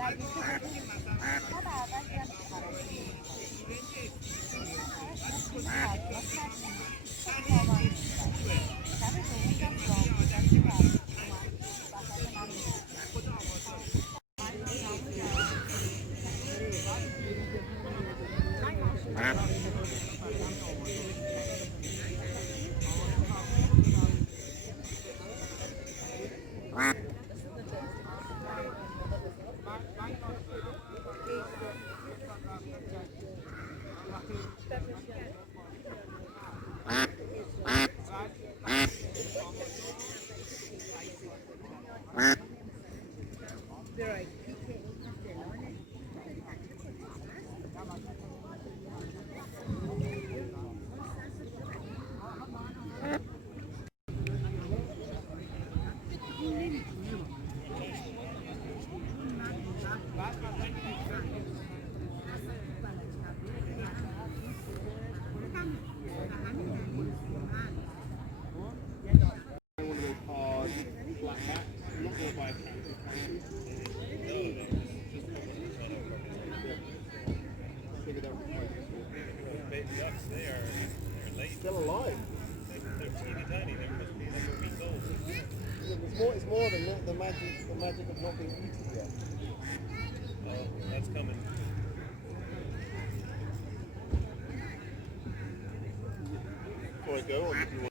one man. Week old. It's more, it's more than the, the magic, the magic of not being eaten yet. Oh, that's coming. Before I go, or did you want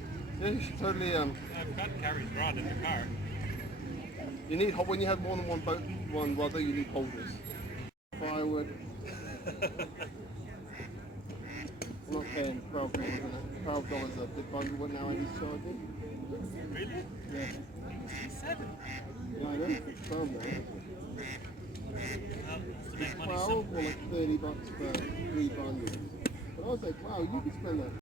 Yeah, you should totally um I've got Carrie's rod in the car. you need when you have more than one boat one rudder you need holders. Firewood. I'm not paying twelve dollars? Twelve dollars a big bundle what now he's charging. Really? Yeah. Seven. Yeah, I know. It's twelve now. Well, to make money Twelve or like thirty bucks for three bundles. But I was like, wow, you could spend that